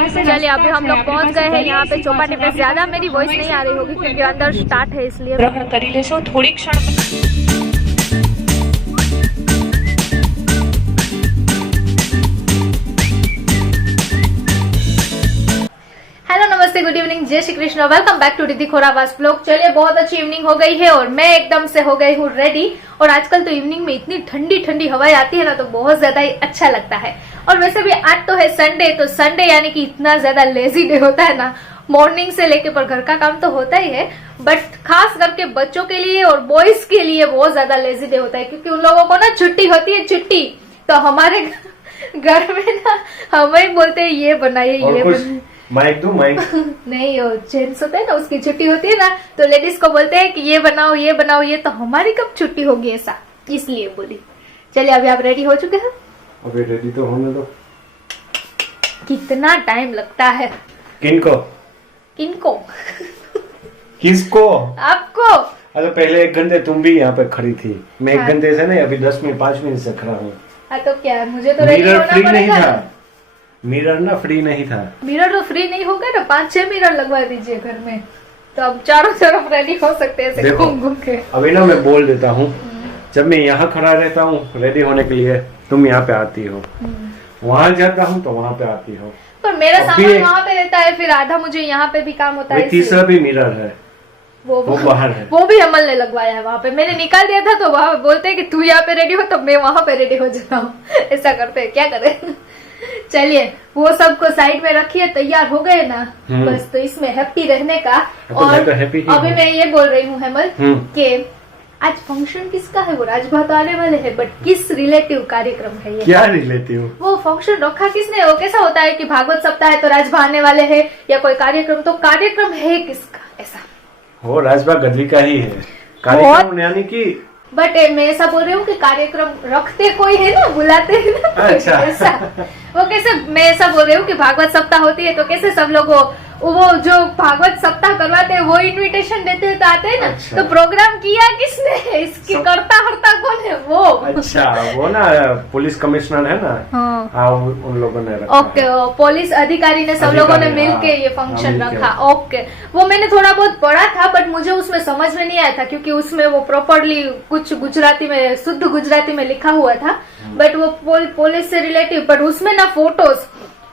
चलिए अभी हम लोग पहुंच गए हैं यहाँ पे चौपाटी पे। ज्यादा मेरी वॉइस नहीं आ रही होगी क्योंकि अंदर स्टार्ट है इसलिए। ग्रहण કરી લેશો થોડી ક્ષણ। हेलो नमस्ते गुड इवनिंग जय Shri Krishna welcome back to Riddhi Khorawas blog. चलिए बहुत अच्छी इवनिंग हो गई है और मैं एकदम से हो गई हूँ रेडी। और आजकल तो इवनिंग में इतनी ठंडी ठंडी हवाएं आती है ना तो बहुत ज्यादा ही अच्छा लगता है। और वैसे भी आज तो है संडे, तो संडे यानी कि इतना ज्यादा लेजी डे होता है ना, मॉर्निंग से लेके पर घर का काम तो होता ही है, बट खास करके बच्चों के लिए और बॉयज के लिए बहुत ज्यादा लेजी डे होता है क्योंकि उन लोगों को ना छुट्टी होती है छुट्टी। तो हमारे घर में ना हमें बोलते हैं ये बनाइए ये बनाइए। माइक दो माइक नहीं, वो जेंट्स होता है ना उसकी छुट्टी होती है ना तो लेडीज को बोलते हैं कि ये बनाओ ये बनाओ ये। तो हमारी कब छुट्टी होगी ऐसा, इसलिए बोली। चलिए अभी आप रेडी हो चुके हैं? अभी रेडी तो होने दो। कितना टाइम लगता है? किनको किनको? किसको? आपको। अच्छा पहले 1 घंटे तुम भी यहाँ पे खड़ी थी, मैं 1 हाँ। घंटे से नहीं, अभी 10 मिनट 5 मिनट से खड़ा हूँ। तो क्या मुझे तो रेडी मिरर होना फ्री नहीं पड़ेगा। था, मिरर ना फ्री नहीं था। मिरर तो फ्री नहीं होगा ना, 5-6 मिरर लगवा दीजिए घर में तो अब चारों तरफ रेडी हो सकते हैं ऐसे घूम घूम के। अभी ना मैं बोल देता हूँ, जब मैं यहाँ खड़ा रहता हूँ रेडी होने के लिए तुम यहाँ पे आती हो, वहाँ जाता हूँ तो वहाँ पे आती हो। पर मेरा सामान वहाँ पे रहता है, फिर आधा मुझे यहाँ पे भी काम होता है। तीसरा भी मिरर है वो बाहर है, वो भी अमल ने लगवाया है वहाँ पे। मैंने निकाल दिया था तो वहाँ बोलते हैं कि तू यहाँ पे रेडी हो तो मैं वहाँ पे रेडी हो जाता हूँ। ऐसा करते हैं, क्या करें। चलिए वो सबको साइड में रखिए, तैयार हो गए ना बस। तो इसमें हैप्पी रहने का। और तो हैप्पी अभी मैं ये बोल रही हूँ हेमल कि आज फंक्शन किसका है? वो राजभा तो आने वाले हैं, बट किस रिलेटिव कार्यक्रम है ये? क्या रिलेटिव? वो फंक्शन रखा किसने? वो कैसा होता है कि भागवत सप्ताह है तो राजभा आने वाले हैं या कोई कार्यक्रम, तो कार्यक्रम है किसका? ऐसा वो राजभा गढ़वी का ही है कार्यक्रम, यानी कि। बट मैं ऐसा बोल रही हूँ कि कार्यक्रम रखते कोई है ना, बुलाते हैं ना। अच्छा। ऐसा वो कैसे? मैं ऐसा बोल रही हूँ कि भागवत सप्ताह होती है तो कैसे सब लोग वो जो भागवत सप्ताह करवाते हैं वो इनविटेशन देते हैं तो आते हैं ना। अच्छा। तो प्रोग्राम किया किसने? इसकी करता हरता कौन है? वो अच्छा वो ना पुलिस कमिश्नर है ना। हाँ उन लोगों ने रखा। ओके, पुलिस अधिकारी ने सब लोगों ने मिलके ये फंक्शन रखा। ओके, वो मैंने थोड़ा बहुत पढ़ा था बट मुझे उसमें समझ में नहीं आया था क्योंकि उसमें वो प्रॉपरली कुछ गुजराती में, शुद्ध गुजराती में लिखा हुआ था। बट वो पुलिस से रिलेटिव, पर उसमें ना फोटोज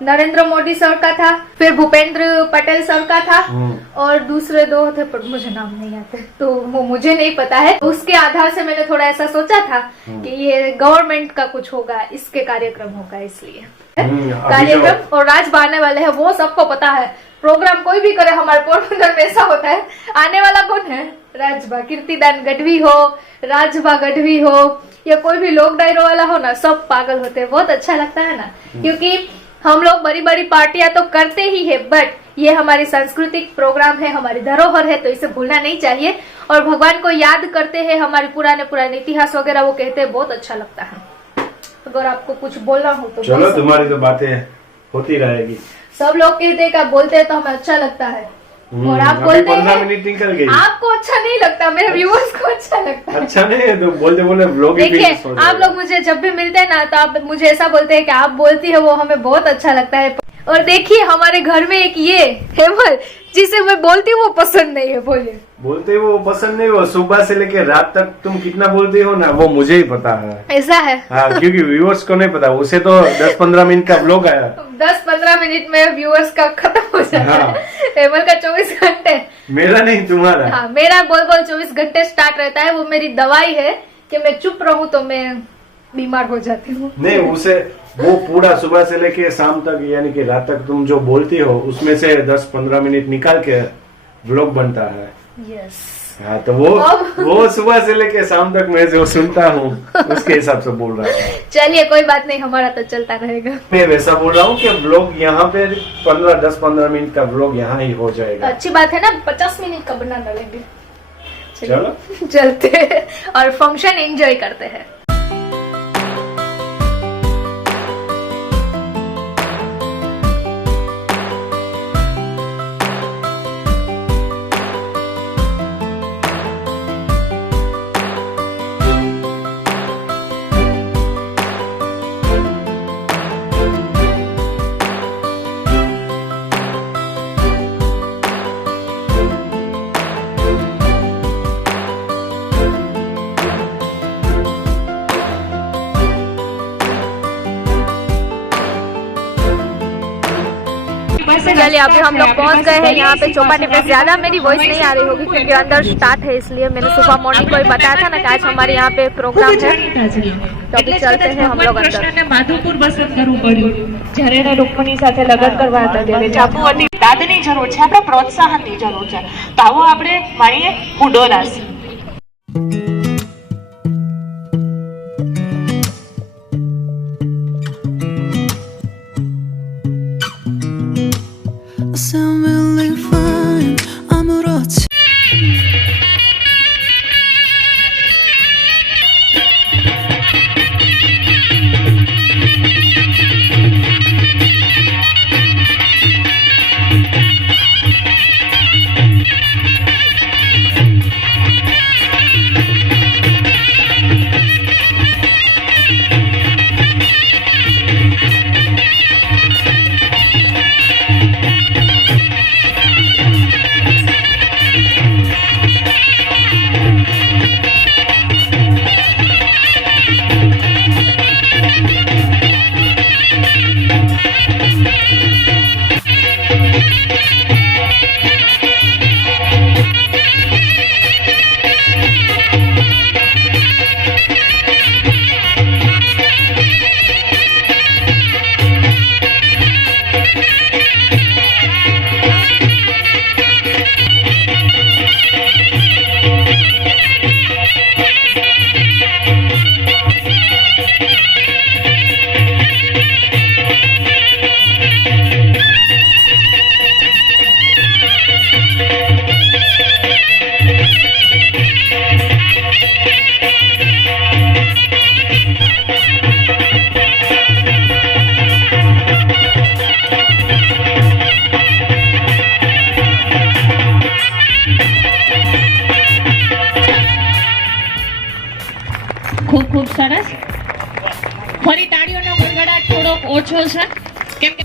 नरेंद्र मोदी सर का था, फिर भूपेंद्र पटेल सर का था और दूसरे 2 थे पर मुझे नाम नहीं आते तो वो मुझे नहीं पता है। उसके आधार से मैंने थोड़ा ऐसा सोचा था कि ये गवर्नमेंट का कुछ होगा, इसके कार्यक्रम होगा, इसलिए कार्यक्रम। और राजभा आने वाले हैं वो सबको पता है। प्रोग्राम कोई भी करे हमारे पोरबंदर में ऐसा होता है, आने वाला कौन है? राजभा। कीर्तिदान गढ़वी हो, राजभा गढ़वी हो या कोई भी लोक डायरो वाला हो ना, सब पागल होते हैं। बहुत अच्छा लगता है ना, क्योंकि हम लोग बड़ी बड़ी पार्टियां तो करते ही है बट ये हमारी सांस्कृतिक प्रोग्राम है, हमारी धरोहर है तो इसे भूलना नहीं चाहिए। और भगवान को याद करते हैं, हमारे पुराने इतिहास वगैरह वो कहते हैं, बहुत अच्छा लगता है। अगर आपको कुछ बोलना हो तो चलो, तुम्हारी तो बातें होती रहेगी। सब लोग कहते हैं, बोलते हैं तो हमें अच्छा लगता है और आप बोलते हैं 15 मिनट निकल गई। आपको अच्छा नहीं लगता, मेरे व्यूअर्स को अच्छा लगता है। अच्छा नहीं है तो बोलते बोले व्लॉग। देखिए आप लोग मुझे जब भी मिलते हैं ना तो आप मुझे ऐसा बोलते हैं कि आप बोलती है वो हमें बहुत अच्छा लगता है। और देखिए हमारे घर में एक ये हेमल जिसे मैं बोलती हूँ वो पसंद नहीं है। बोलिए। बोलते वो पसंद नहीं, वो सुबह से लेकर रात तक तुम कितना बोलते हो ना वो मुझे ही पता है। ऐसा है? हाँ, क्योंकि व्यूअर्स को नहीं पता, उसे तो 10-15 मिनट का व्लॉग आया। 10-15 मिनट में व्यूअर्स का खत्म हो जाता है। हेमल का 24 घंटे। मेरा नहीं, तुम्हारा। हाँ, मेरा बोल 24 घंटे स्टार्ट रहता है। वो मेरी दवाई है कि मैं चुप रहूं तो मैं बीमार हो जाती हूँ। नहीं, उसे वो पूरा सुबह से लेके शाम तक यानी कि रात तक तुम जो बोलती हो उसमें से 10-15 मिनट निकाल के व्लॉग बनता है। यस। हाँ, तो वो सुबह से लेके शाम तक मैं जो सुनता हूँ उसके हिसाब से बोल रहा हूँ। चलिए कोई बात नहीं, हमारा तो चलता रहेगा। मैं वैसा बोल रहा हूँ कि व्लॉग यहाँ पे 10-15 मिनट का व्लॉग यहाँ ही हो जाएगा। अच्छी बात है ना, 50 मिनट का बना डालेंगे। चलो चलते हैं और फंक्शन एंजॉय करते हैं। પાસે चलिए अभी हम लोग पहुंच गए हैं यहाँ पे चौपाटी पे। ज्यादा मेरी वॉइस नहीं आ रही होगी क्योंकि अंदर स्टार्ट है, इसलिए मैंने सुबह मॉर्निंग को ही बताया था ना कि आज हमारे यहाँ पे प्रोग्राम है। तो अभी चलते हैं हम लोग अंदर। કૃષ્ણને માધુપુર પસંદ કરવું પડ્યું જ્યારે એને રૂકમણી સાથે લગ્ન કરવા હતા ત્યારે જાંબુવતી દાદની જરૂર છે, આપણે પ્રોત્સાહનની જરૂર છે. તો આવો આપણે માણીએ બુડો રાસ. I sound really fine. 아무렇지 ખૂબ ખૂબ સરસ. ફરી તાળીઓનો ગડગડાટ થોડોક ઓછો છે કેમ કે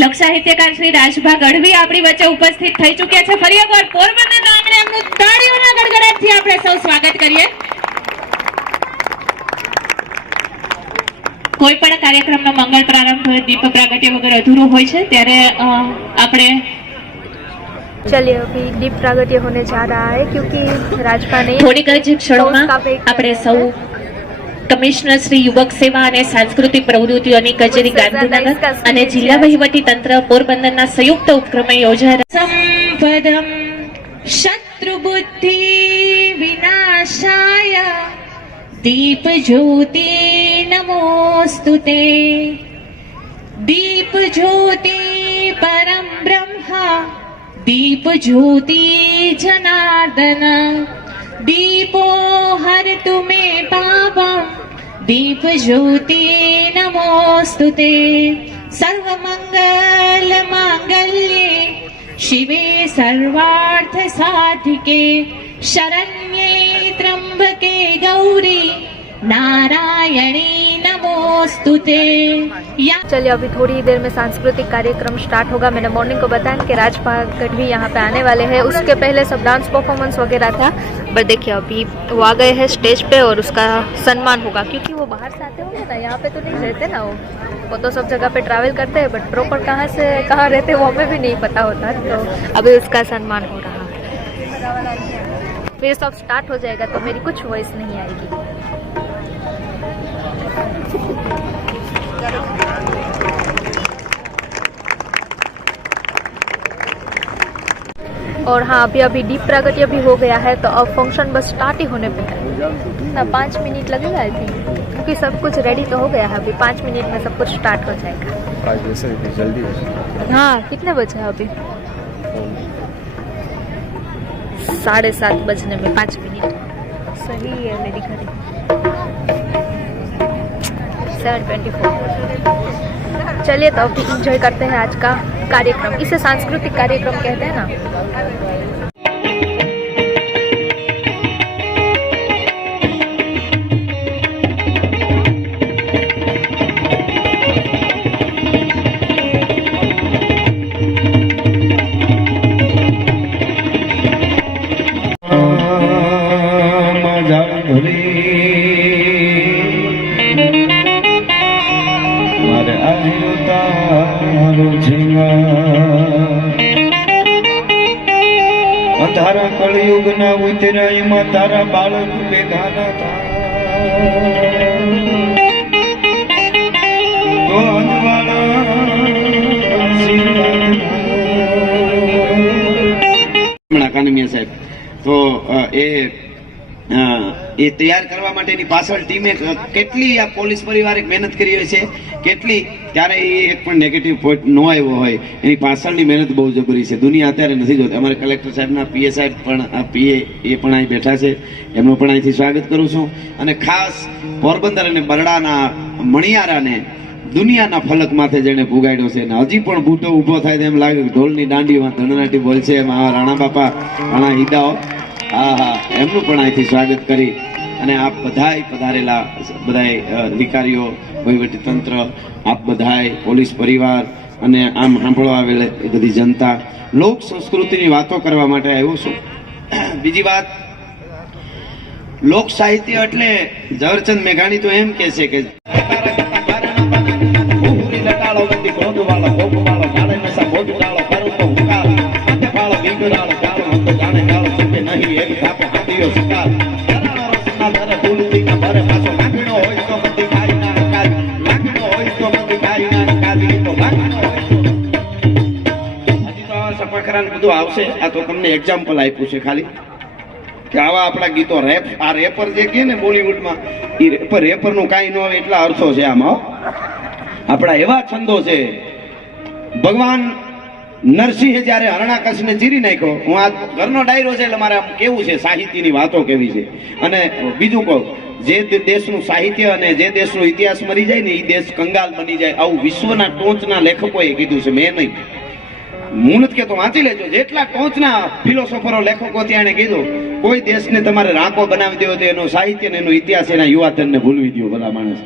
લોક સાહિત્યકાર શ્રી રાજભા ગઢવી આપણી વચ્ચે ઉપસ્થિત થઈ ચૂક્યા છે. ફરી એકવાર પોરબંદરના આંગણે એમનું તાળીઓના ગડગડાટથી આપણે સૌ સ્વાગત કરીએ. કોઈ પણ કાર્યક્રમનો મંગળ પ્રારંભ હોય, દીપ પ્રાગટ્ય વગર અધૂરો હોય છે, ત્યારે આપણે चलिए अभी दीप प्रागट्य होने जा रहा है क्योंकि राजपा ने થોડીક જ ક્ષણોમાં આપણે સૌ કમિશનર શ્રી યુવક સેવા અને સાંસ્કૃતિક પ્રવૃત્તિઓની કચેરી ગાંધીનગર અને જિલ્લા વહીવટી તંત્ર પોરબંદરના સંયુક્ત ઉપક્રમે યોજાયેલા સંપદમ શત્રુબુદ્ધિ વિનાશાય દીપ જ્યોતિ નમોસ્તુતે. દીપ જ્યોતિ પરમ બ્રહ્મા દીપ જ્યોતિ જનાર્દન दीपो हरतु मे पापम दीप ज्योति नमोस्तुते. सर्वमंगल मांगल्ये शिवे सर्वार्थ साधिके शरण्ये त्र्यंबके गौरी नारायणी नमोस्तुते. नमोस्तुते या चलिए अभी थोड़ी ही देर में सांस्कृतिक कार्यक्रम स्टार्ट होगा। मैंने मॉर्निंग को बताया कि राजपाल गढ़वी यहाँ पे आने वाले हैं। उसके पहले सब डांस परफॉर्मेंस वगैरह था, बट देखिए अभी वो आ गए हैं स्टेज पे और उसका सम्मान होगा, क्योंकि वो बाहर से आते होंगे ना, यहाँ पे तो नहीं रहते ना, वो तो सब जगह पे ट्रैवल करते हैं, बट प्रॉपर कहाँ से कहाँ रहते हैं वो हमें भी नहीं पता होता। तो अभी उसका सम्मान हो रहा है, फिर सब स्टार्ट हो जाएगा तो मेरी कुछ वॉइस नहीं आएगी। और हाँ अभी दीप प्रागट्य भी हो गया है, तो अब फंक्शन बस स्टार्ट ही होने पे है ना, 5 मिनट लगेगा आई थिंक, क्योंकि सब कुछ रेडी तो हो गया है। अभी 5 मिनट में सब कुछ स्टार्ट हो जाएगा। आज वैसे भी जल्दी हाँ कितने बजे है अभी? 7:30 बजने में 5 मिनट, सही है मेरी घड़ी। 7:24। चलिए तो अभी इंजॉय करते हैं आज का कार्यक्रम। इसे सांस्कृतिक कार्यक्रम कहते हैं ना। તારા કળયુગ ના ઉતરાયમાં તારા બાળક ભેગા ના તો અંજવાળા આશીર્વાદ કાનમિયા સાહેબ તો એ તૈયાર કરવા માટેની પાછળ ટીમે કેટલી આ પોલીસ પરિવારે મહેનત કરી હોય છે, કેટલી ત્યારે એ એક પણ નેગેટિવ પોઈન્ટ ન આવ્યો હોય, એની પાછળની મહેનત બહુ જબરી છે. દુનિયા અત્યારે નથી જોતી. અમારે કલેક્ટર સાહેબના પીએ સાહેબ પણ પીએ એ પણ અહીં બેઠા છે, એમનું પણ અહીંથી સ્વાગત કરું છું. અને ખાસ પોરબંદર અને બરડાના મણિયારાને દુનિયાના ફલક માથે જેને પુગાડ્યો છે, અને હજી પણ બૂટો ઊભો થાય એમ લાગે ઢોલની દાંડીમાં ધનનાટી બોલ છે એમ આ રાણા બાપા રાણા હિદાઓ, હા એમનું પણ અહીંથી સ્વાગત કરી અને આપ બધાય પધારેલા બધાય અધિકારીઓ, વહીવટી તંત્ર, આપ બધાય પોલીસ પરિવાર અને આમ સાંભળવા આવેલ એ બધી જનતા, લોક સંસ્કૃતિની વાતો કરવા માટે આવ્યો છું. બીજી વાત, લોક સાહિત્ય એટલે ઝવેરચંદ મેઘાણી તો એમ કે છે કે બધું આવશે. આ તો તમને એક્ઝામ્પલ આપ્યું છે ખાલી કે આવા આપણા ગીતો રેપ, આ રેપર જે કહે ને બોલીવુડમાં, એ રેપર નું કાંઈ ન આવે એટલા અર્થો છે આમાં. આપણા એવા છંદો છે. ભગવાન નરસિંહે જયારે હરણાકશને ચીરી નાખ્યો, હું આ ઘરનો ડાયરો છે એટલે મારે કેવું છે, સાહિત્યની વાતો કેવી છે. અને બીજું કહું, જે દેશનું સાહિત્ય અને જે દેશનો ઇતિહાસ મરી જાય ને એ દેશ કંગાલ બની જાય, આવું વિશ્વના ટોચના લેખકોએ કીધું છે, મેં નહીં. હું નથી કહેતો, વાંચી લેજો. જેટલા ટોચના ફિલોસોફરો લેખકો ત્યાં કીધું, કોઈ દેશને તમારે રાંકો બનાવી દેવો તો એનો સાહિત્ય ને એનો ઇતિહાસ એના યુવાધનને ભૂલવી દો ભલા માણસ.